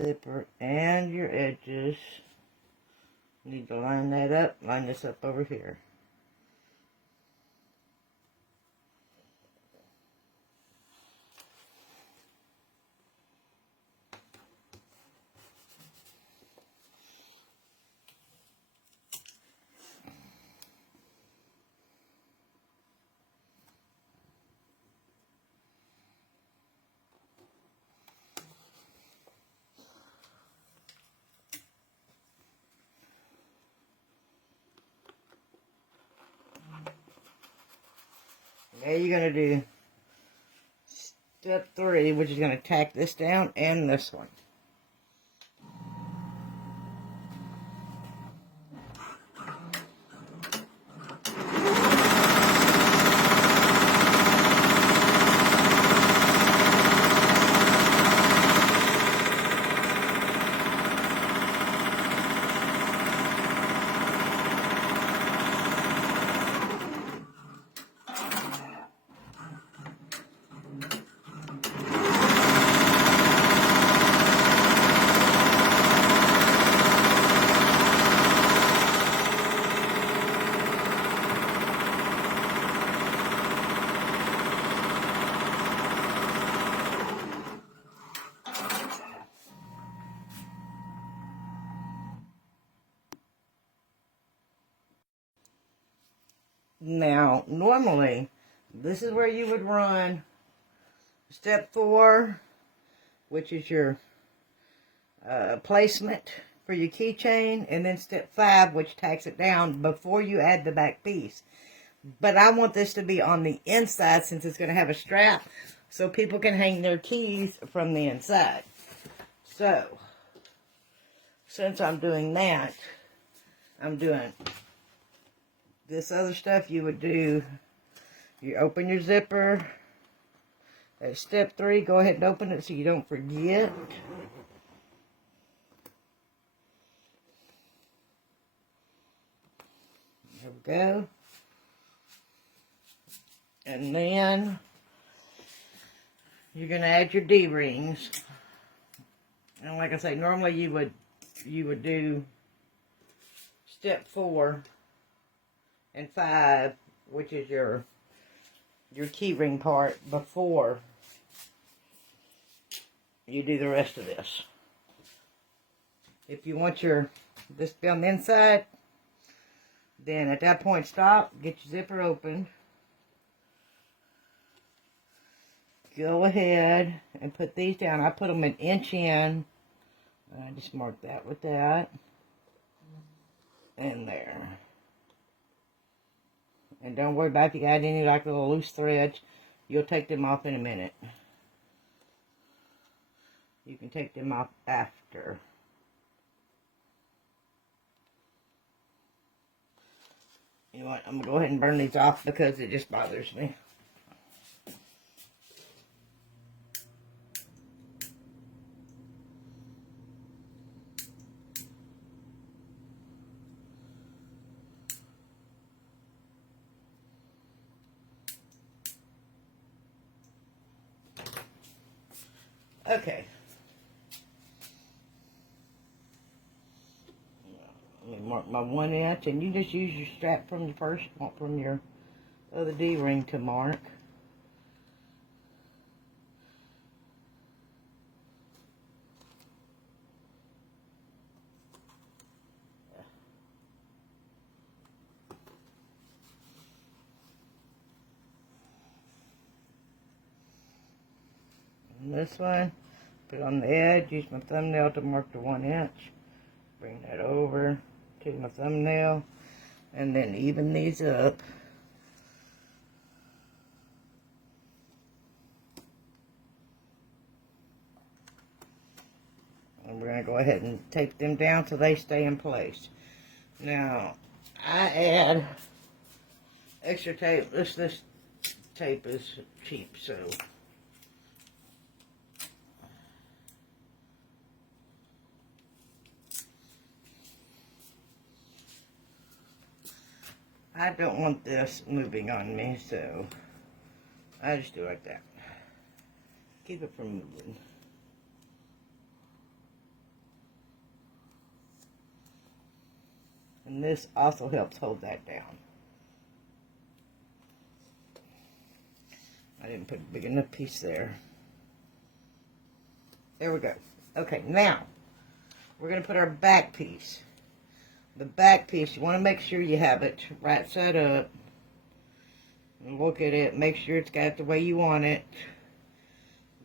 zipper and your edges. Need to line that up, line this up over here. Now you're going to do step 3, which is going to tack this down and this one. Now, normally, this is where you would run step 4, which is your placement for your keychain, and then step 5, which tacks it down before you add the back piece. But I want this to be on the inside since it's going to have a strap, so people can hang their keys from the inside. So, since I'm doing that, I'm doing this other stuff you would do. You open your zipper. At step 3, go ahead and open it so you don't forget. There we go. And then you're going to add your D-rings. And like I say, normally you would do step 4 and 5, which is your key ring part, before you do the rest of this. If you want this to be on the inside, then at that point stop, get your zipper open, go ahead and put these down. I put them an inch in. I just marked that with that, and there. And don't worry about if you got any like little loose threads. You'll take them off in a minute. You can take them off after. You know what? I'm going to go ahead and burn these off because it just bothers me. Okay. Let me mark my 1 inch, and you just use your strap from your other D-ring to mark. And this one, put it on the edge, use my thumbnail to mark the 1 inch. Bring that over to my thumbnail, and then even these up. And we're going to go ahead and tape them down so they stay in place. Now, I add extra tape. This tape is cheap, so I don't want this moving on me, so I just do it like that. Keep it from moving. And this also helps hold that down. I didn't put a big enough piece there. There we go. Okay, now we're going to put our back piece. The back piece, you want to make sure you have it right side up. And look at it. Make sure it's got it the way you want it.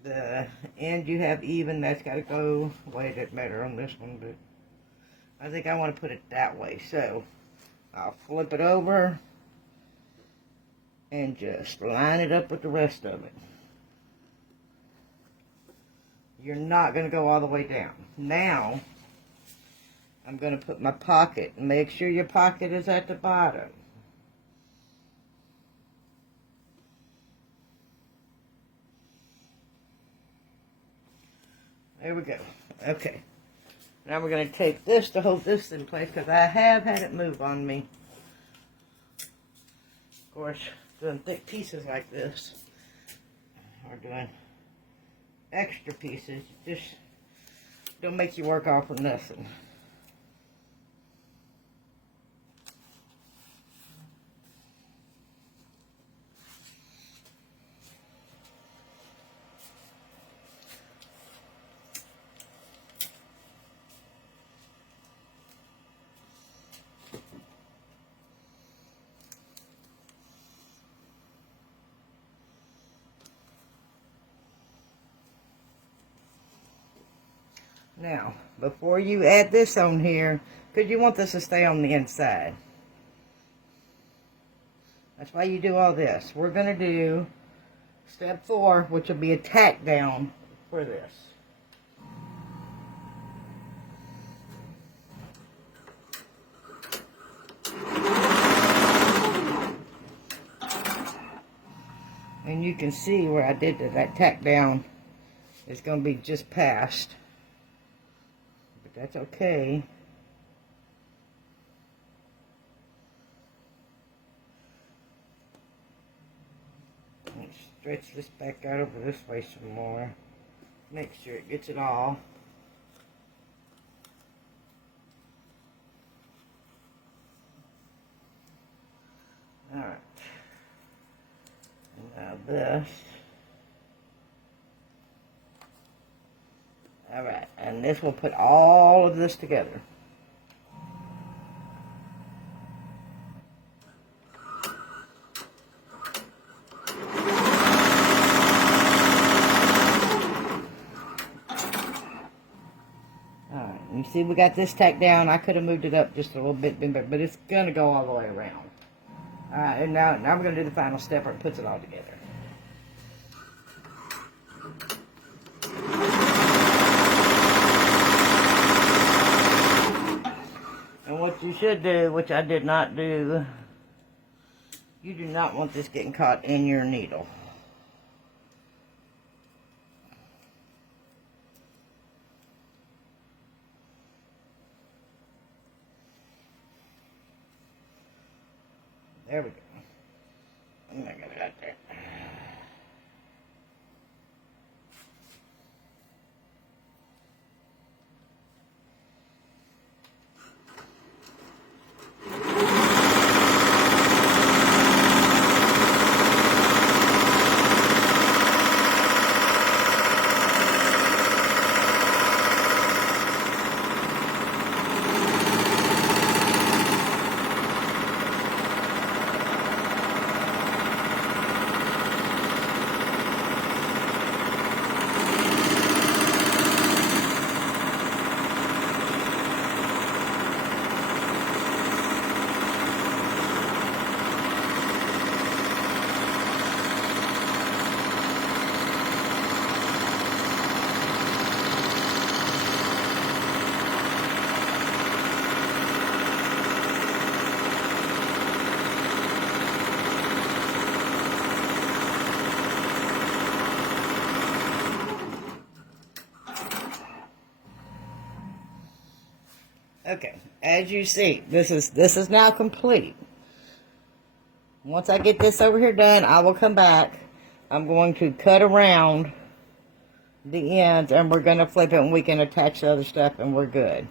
The end you have even, that's got to go. Wait, it doesn't matter on this one, but I think I want to put it that way. So I'll flip it over and just line it up with the rest of it. You're not going to go all the way down. Now, I'm going to put my pocket. Make sure your pocket is at the bottom. There we go. Okay. Now we're going to take this to hold this in place because I have had it move on me. Of course, doing thick pieces like this, or doing extra pieces, just don't make you work off for nothing. Now, before you add this on here, because you want this to stay on the inside. That's why you do all this. We're going to do step 4, which will be a tack down for this. And you can see where I did that tack down is going to be just past. That's okay. Let's stretch this back out over this way some more. Make sure it gets it all. Alright. Now this. Alright, and this will put all of this together. Alright, you see we got this tacked down. I could have moved it up just a little bit, but it's going to go all the way around. Alright, and now we're going to do the final step where it puts it all together. What you should do, which I did not do, you do not want this getting caught in your needle. There we go. I'm going to get it out there. Okay, as you see, this is now complete. Once I get this over here done, I will come back. I'm going to cut around the ends, and we're going to flip it, and we can attach the other stuff, and we're good.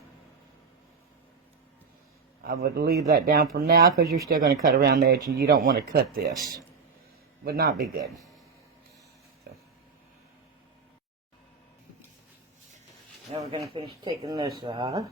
I would leave that down for now because you're still going to cut around the edge and you don't want to cut this. Would not be good. So. Now we're going to finish taking this off.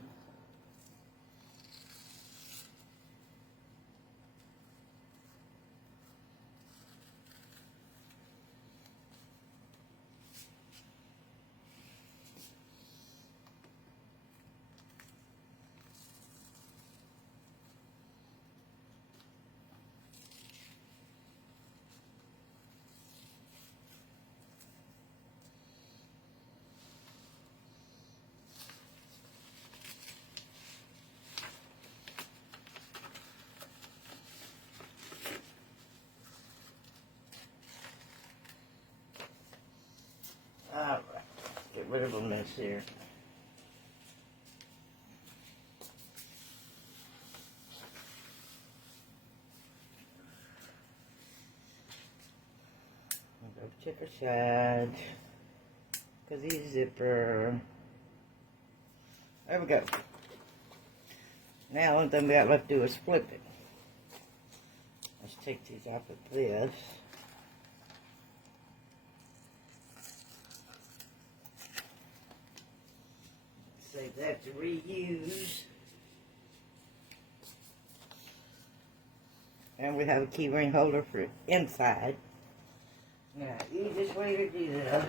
Alright, get rid of a mess here. Go check our side. Because he's zipper. There we go. Now, one thing we got left to do is flip it. Let's take these off of this. Save that to reuse. And we have a key ring holder for inside. Now, easiest way to do this.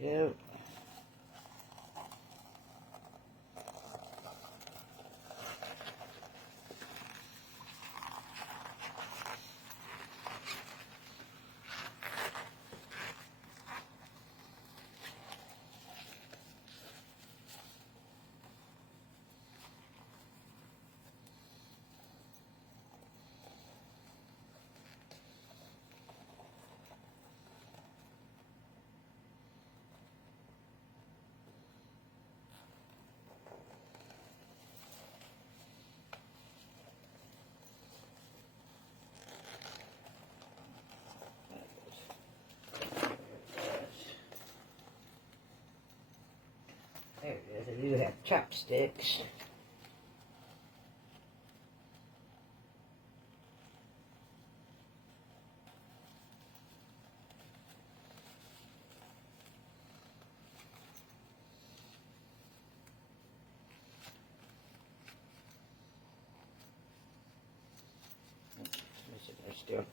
Go. There it is. I do have chopsticks. They're still.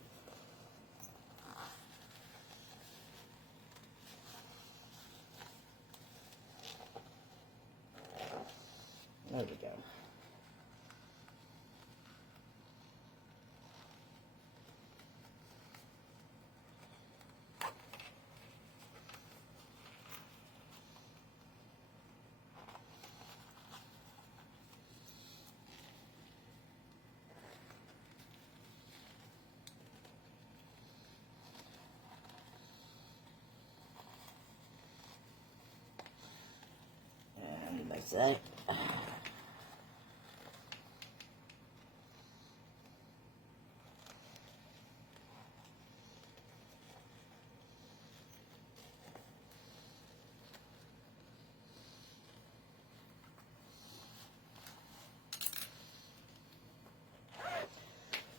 There we go. And that's it.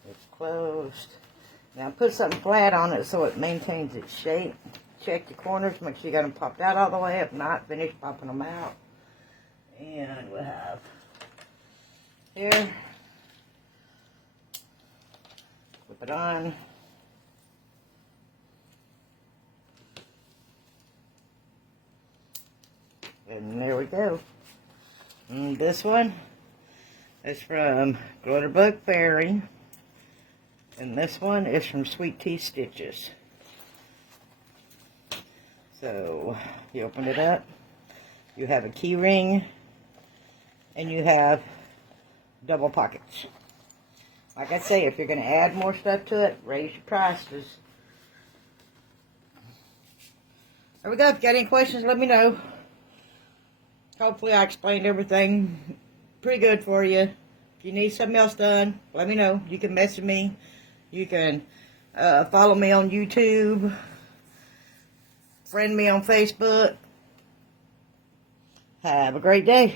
It's closed. Now put something flat on it so it maintains its shape. Check the corners, make sure you got them popped out all the way. If not, finish popping them out. And we'll have here. Flip it on. And there we go. And this one is from glitterbugfairy. And this one is from Sweet Tea Stitches. So, you open it up. You have a key ring. And you have double pockets. Like I say, if you're going to add more stuff to it, raise your prices. There we go. If you got any questions, let me know. Hopefully I explained everything pretty good for you. If you need something else done, let me know. You can message me. You can follow me on YouTube. Friend me on Facebook. Have a great day.